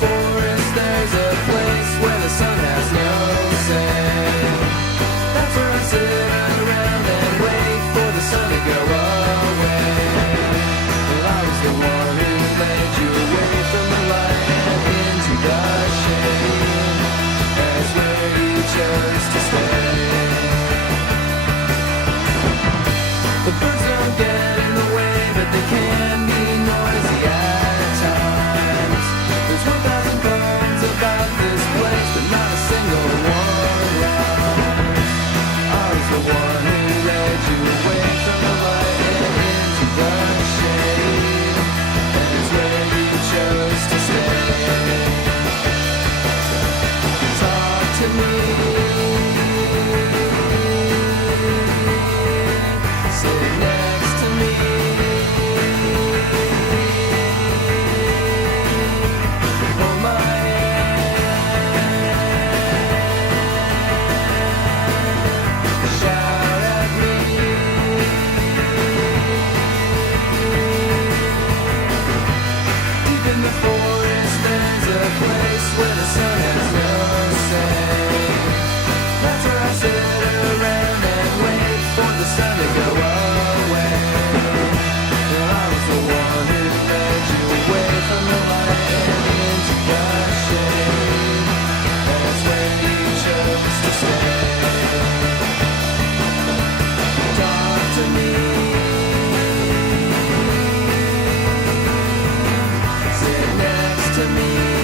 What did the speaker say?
forest there's a place where the sun has no say. That's where I sit around and wait for the sun to go away. Well, I was the one who led you away from the light and into the shade. That's where you chose to stay. The birds don't get in the way, but they can be noisy at times. There's 1,000 poems about this place, but not a single one rhymes. I was the one who led you away from the light and into the shade. And it's where you chose to stay. Talk to me. Sit next to me. Hold my hand. Shout at me. Deep in the forest there's a place where the sun has no say. That's where I sit around and wait for the sun to go away. Well, I was the one who led you away from the light and into the shade. That's where you chose to stay. Talk to me. Sit next to me.